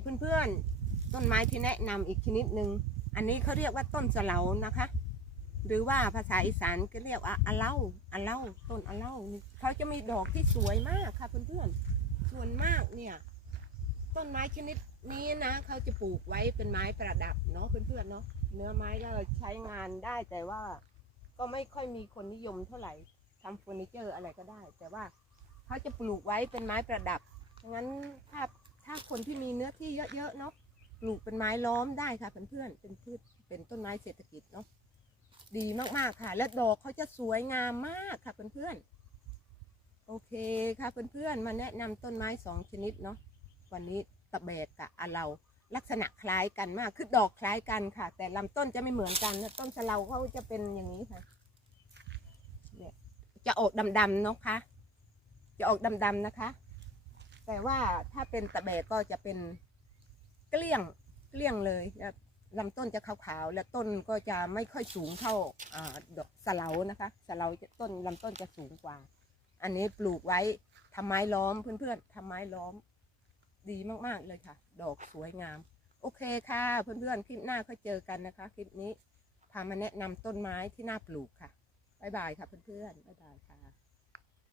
เพื่อนๆ ต้นไม้ที่แนะนำอีกชนิดหนึ่งอันนี้เขาเรียกว่าต้นสะเหลานะคะ หรือว่าภาษาอีสานก็เรียกว่าอะเล่าอะเล่าต้นอะเล่าเขาจะมีดอกที่สวยมากค่ะเพื่อนๆส่วนมากเนี่ยต้นไม้ชนิดนี้นะเขาจะปลูกไว้เป็นไม้ประดับเนาะเพื่อนๆเนาะเนื้อไม้ก็ใช้งานได้แต่ว่าก็ไม่ค่อยมีคนนิยมเท่าไหร่ทำเฟอร์นิเจอร์อะไรก็ได้ แต่ว่าเขาจะปลูกไว้เป็นไม้ประดับงั้นถ้าถ้าคนที่มีเนื้อที่เยอะๆเนาะปลูกเป็นไม้ล้อมได้ค่ะเพื่อนๆเป็นพืชเป็นต้นไม้เศรษฐกิจเนาะดีมากๆค่ะ และดอกเขาจะสวยงามมากค่ะเพื่อนๆโอเคค่ะเพื่อนๆมาแนะนำต้นไม้สองชนิดเนาะวันนี้ตะแบกกับอาเราลักษณะคล้ายกันมากคือดอกคล้ายกันค่ะ แต่ลำต้นจะไม่เหมือนกันต้นสะเลาเขาจะเป็นอย่างนี้ค่ะเนี่ยจะออกดำๆเนาะคะ จะออกดำๆนะคะ แต่ว่าถ้าเป็นตะแบกก็จะเป็นเกลี้ยงเกลี้ยงเลยลำต้นจะขาวๆและต้นก็จะไม่ค่อยสูงเท่าอดอกสะเลานะคะสะเลาต้นลำต้นจะสูงกว่า อันนี้ปลูกไว้ทำไม้ล้อมเพื่อนๆทำไม้ล้อมดีมากๆเลยค่ะ ดอกสวยงาม โอเคค่ะ เพื่อนๆคลิปหน้าค่อยเจอกันนะคะ คลิปนี้พามาแนะนำต้นไม้ที่น่าปลูกค่ะบ๊ายบายค่ะเพื่อนๆบ๊ายบายค่ะ